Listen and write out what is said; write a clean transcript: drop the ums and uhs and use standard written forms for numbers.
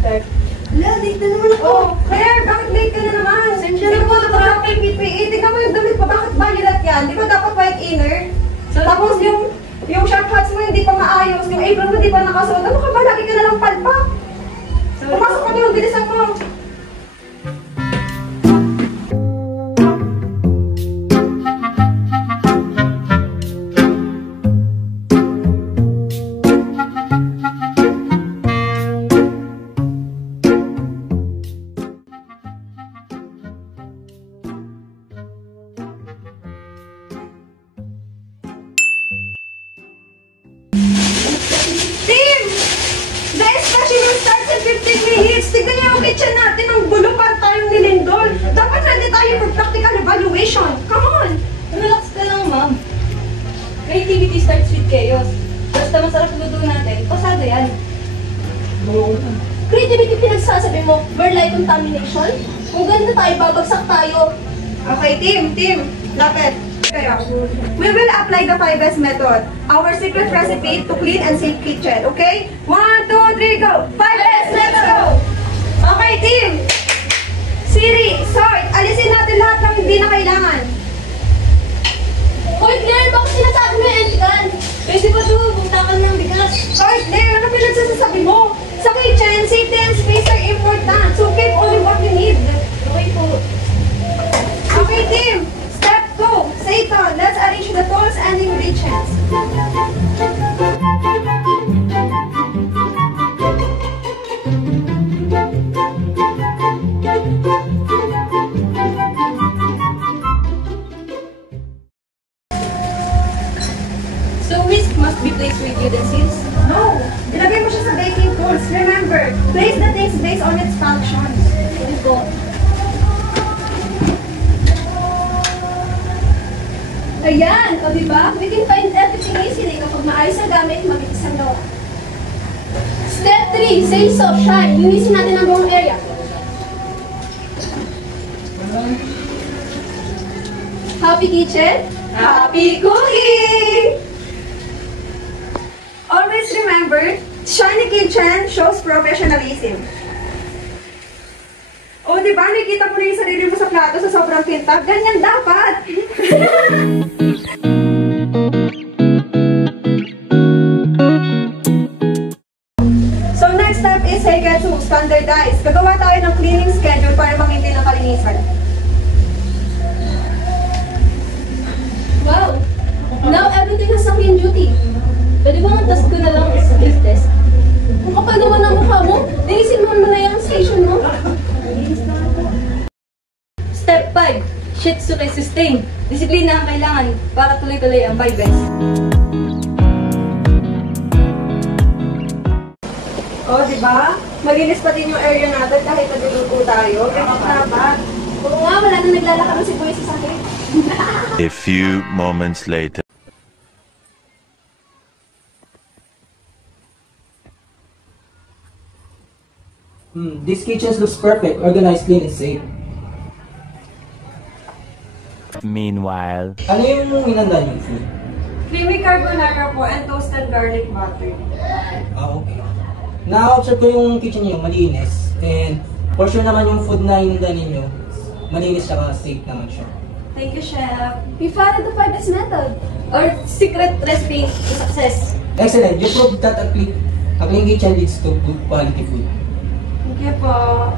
Start. Wala, late na naman ako. Oh, Claire, bakit late ka na naman? Sensya na po, traffic PPE. Tingnan mo yung damit mo, bakit violet yan? Di ba dapat white inner? Tapos yung short hats mo hindi pa maayos, yung apron mo hindi pa nakasuot. Ano ka ba? Lagi ka na lang palpak. Pumasok ka doon, bilisan mo. Tignan niyo yung kitchen natin, ang gulo para tayong nilindol. Dapat ready tayo for practical evaluation. Come on! Relax ka lang, ma'am. Creativity starts with chaos. Basta masarap luto natin, pasado yan. Creativity pinagsasabi mo, more like contamination? Kung ganito tayo, babagsak tayo. Okay, team, lapit. We will apply the 5S method, our secret recipe to clean and safe kitchen, okay? 1, 2, 3, go! 5S, let's go! Okay, team! Siri, sort, alisin natin lahat ng hindi na kailangan. Hoy, Claire, bakit sinasabi mo yung entikan? Pwede ba ito, bugtakan ng bigas? Sort, Claire, ano pinagsasabi mo? Sa kitchen, safety and space are important, so keep only what you need. Okay po. Okay, team! Step 2, Satan, let's arrange the tools and ingredients. So, whisk must be placed with utensils? No! Ilagay mo siya sa baking tools. Remember, place the things based on its functions. Ano po? Ayan! O diba? We can find everything easily kapag maayos ang gamit, mabilis ang gawa. Step 3. Say so, shine. Linisin natin ang buong area. Happy kitchen? Happy cooking! Always remember, shiny kitchen shows professionalism. O, di ba? Nakikita mo na yung sarili mo sa plato sa sobrang kintab. Ganyan dapat! So, next step is Seiketsu, standardize. Gagawa tayo ng cleaning schedule para ma-maintain ang kalinisan. Wow! Now everything has a clean duty. Pwede ba ang task ko na lang is test? Kung kapal naman ang mukha mo, linisin mo na yung station mo. Step 5. Shitsuke sustain. Disiplina ang kailangan para tuloy-tuloy ang 5S. O, di ba? Malinis pa din yung area natin kahit nagluluto tayo. Ganun dapat. Oo nga, wala na naglalakad ng sibuyas sa sakit. A few moments later. This kitchen looks perfect, organized, clean, and safe. Meanwhile, Ano yung hinanda niyo food? Creamy carbonara po and toasted garlic butter. Okay. Na-observe ko yung kitchen niyo, malinis. And for sure naman yung food na hinanda ninyo, malinis tsaka safe naman siya. Thank you, Chef. We followed the 5S method. Or secret recipe to success. Excellent! You proved that a clean kitchen leads to good quality food. Thank you po.